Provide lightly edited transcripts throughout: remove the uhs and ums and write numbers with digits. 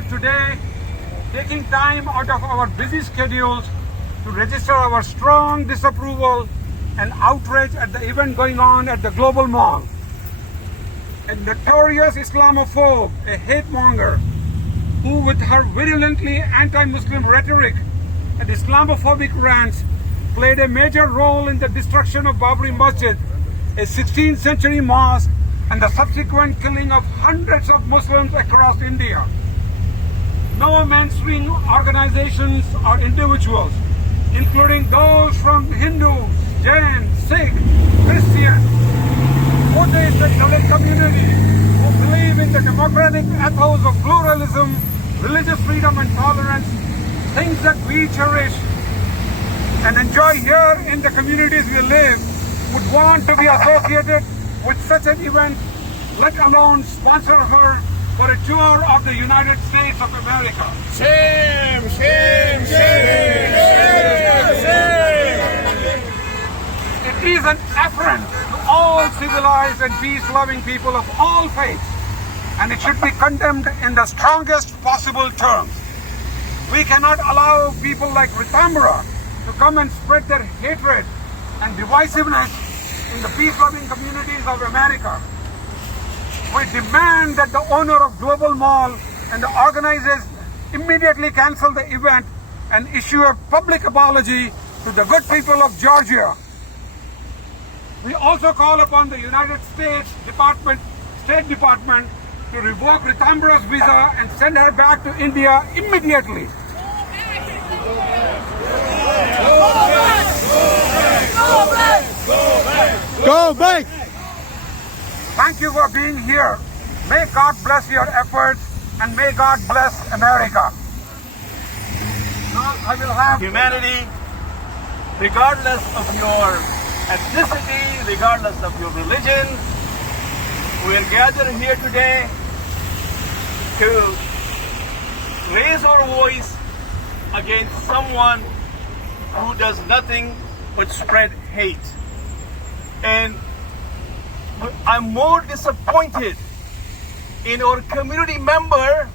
here today, taking time out of our busy schedules to register our strong disapproval and outrage at the event going on at the Global Mall. A notorious Islamophobe, a hate monger, who with her virulently anti-Muslim rhetoric and Islamophobic rants played a major role in the destruction of Babri Masjid, a 16th century mosque, and the subsequent killing of hundreds of Muslims across India. No mainstream organizations or individuals, including those from Hindus, Jains, Sikh, Christians, Buddhist and Dalit community who believe in the democratic ethos of pluralism, religious freedom and tolerance, things that we cherish and enjoy here in the communities we live, would want to be associated with such an event, let alone sponsor her for a tour of the United States of America. Shame, shame, shame, shame, shame. It is an affront to all civilized and peace-loving people of all faiths, and it should be condemned in the strongest possible terms. We cannot allow people like Ritambhara to come and spread their hatred and divisiveness in the peace-loving communities of America. We demand that the owner of Global Mall and the organizers immediately cancel the event and issue a public apology to the good people of Georgia. We also call upon the United States State Department to revoke Ritambhara's visa and send her back to India immediately. Go back! Thank you for being here. May God bless your efforts and may God bless America. Now I will have Humanity, regardless of your ethnicity, regardless of your religion, we are gathered here today to raise our voice against someone who does nothing but spread hate. And I'm more disappointed in our community member,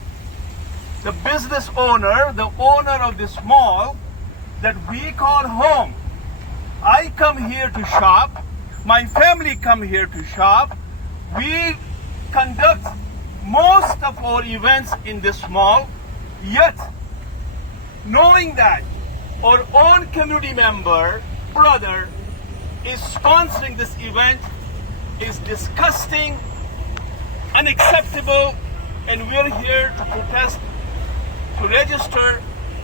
the business owner, the owner of this mall that we call home. I come here to shop, my family come here to shop. We conduct most of our events in this mall, yet knowing that our own community member, brother, is sponsoring this event is disgusting, unacceptable, and we're here to protest, to register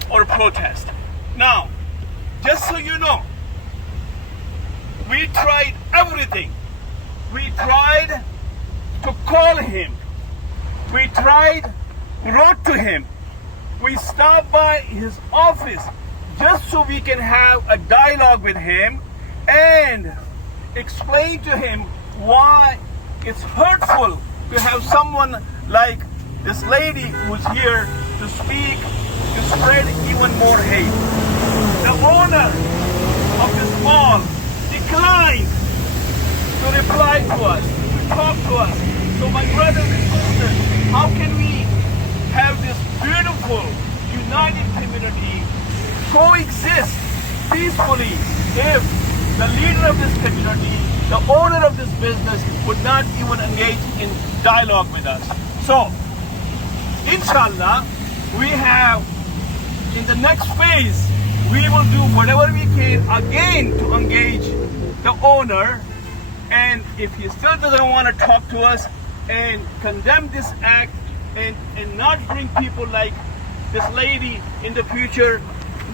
or protest. Now, just so you know, we tried everything. We tried to call him. We wrote to him. We stopped by his office just so we can have a dialogue with him and explain to him why it's hurtful to have someone like this lady who's here to speak, to spread even more hate. The owner of this mall declined to reply to us, to talk to us. So my brothers and sisters, how can we have this beautiful, united community coexist peacefully if the leader of this community, the owner of this business would not even engage in dialogue with us? So, inshallah, we have, in the next phase, we will do whatever we can again to engage the owner, and if he still doesn't want to talk to us and condemn this act and not bring people like this lady in the future,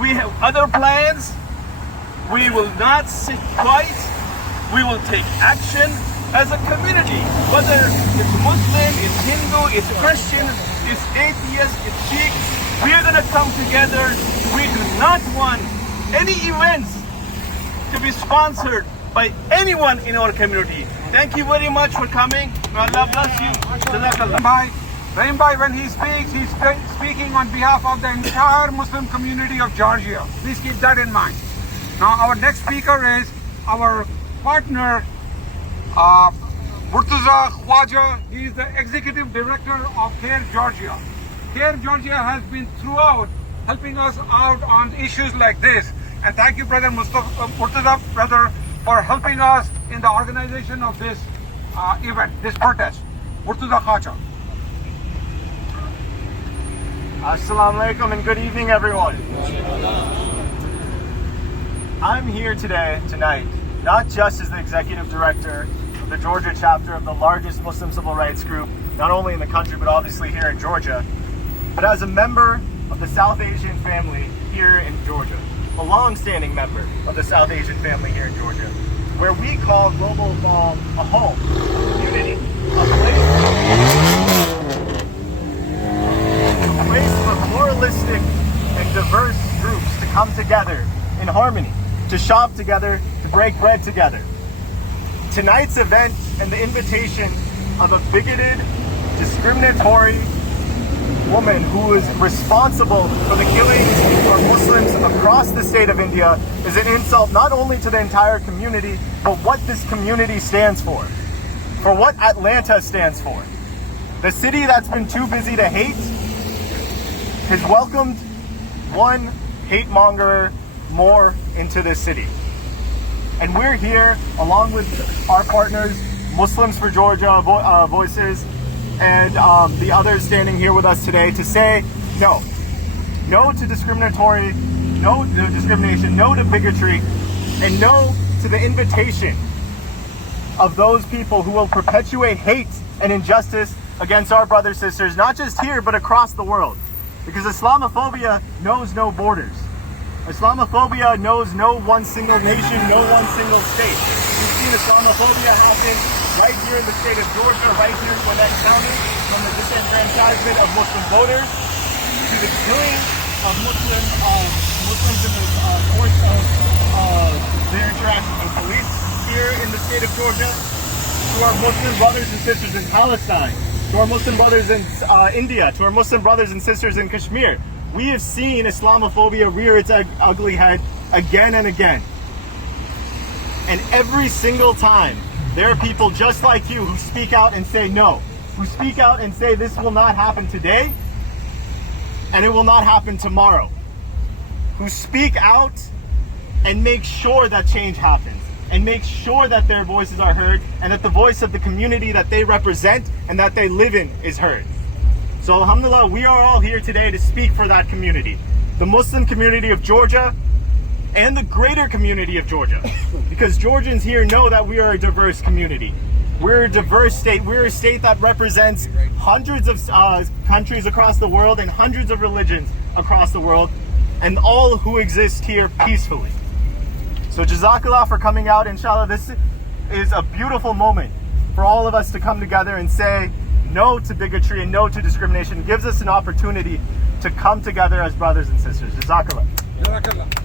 we have other plans. We will not sit quiet. We will take action as a community, whether it's Muslim, it's Hindu, it's Christian, it's atheist, it's Sikh. We are going to come together. We do not want any events to be sponsored by anyone in our community. Thank you very much for coming. May Allah bless you. Jazakallah. Rahim Bhai, when he speaks, he's speaking on behalf of the entire Muslim community of Georgia. Please keep that in mind. Now, our next speaker is our partner, Murtaza Khwaja. He is the executive director of CARE Georgia. Care Georgia has been throughout helping us out on issues like this. And thank you, Brother Murtaza, brother, for helping us in the organization of this event, this protest. Murtaza Khacha. Assalamu alaikum and good evening, everyone. I'm here tonight, not just as the executive director of the Georgia chapter of the largest Muslim civil rights group, not only in the country, but obviously here in Georgia, but as a member of the South Asian family here in Georgia, a long-standing member of the South Asian family here in Georgia, where we call Global Evolve a home, a community, a place for pluralistic and diverse groups to come together in harmony, to shop together, to break bread together. Tonight's event and the invitation of a bigoted, discriminatory woman who is responsible for the killings of Muslims across the state of India is an insult not only to the entire community, but what this community stands for what Atlanta stands for. The city that's been too busy to hate has welcomed one hate monger more into this city. And we're here along with our partners, Muslims for Georgia Voices, and the others standing here with us today to say no. No to discrimination, no to bigotry, and no to the invitation of those people who will perpetuate hate and injustice against our brothers and sisters, not just here, but across the world. Because Islamophobia knows no borders. Islamophobia knows no one single nation, no one single state. We've seen Islamophobia happen right here in the state of Georgia, right here in Gwinnett County, from the disenfranchisement of Muslim voters to the killing of Muslims in the course of their interaction with police here in the state of Georgia, to our Muslim brothers and sisters in Palestine, to our Muslim brothers in India, to our Muslim brothers and sisters in Kashmir. We have seen Islamophobia rear its ugly head again and again. And every single time, there are people just like you who speak out and say no, who speak out and say this will not happen today, and it will not happen tomorrow, who speak out and make sure that change happens, and make sure that their voices are heard, and that the voice of the community that they represent and that they live in is heard. So alhamdulillah, we are all here today to speak for that community, the Muslim community of Georgia and the greater community of Georgia, because Georgians here know that we are a diverse community. We're a diverse state. We're a state that represents hundreds of countries across the world and hundreds of religions across the world, and all who exist here peacefully. So Jazakallah for coming out. Inshallah, this is a beautiful moment for all of us to come together and say no to bigotry and no to discrimination. It gives us an opportunity to come together as brothers and sisters. Jazakallah. Jazakallah.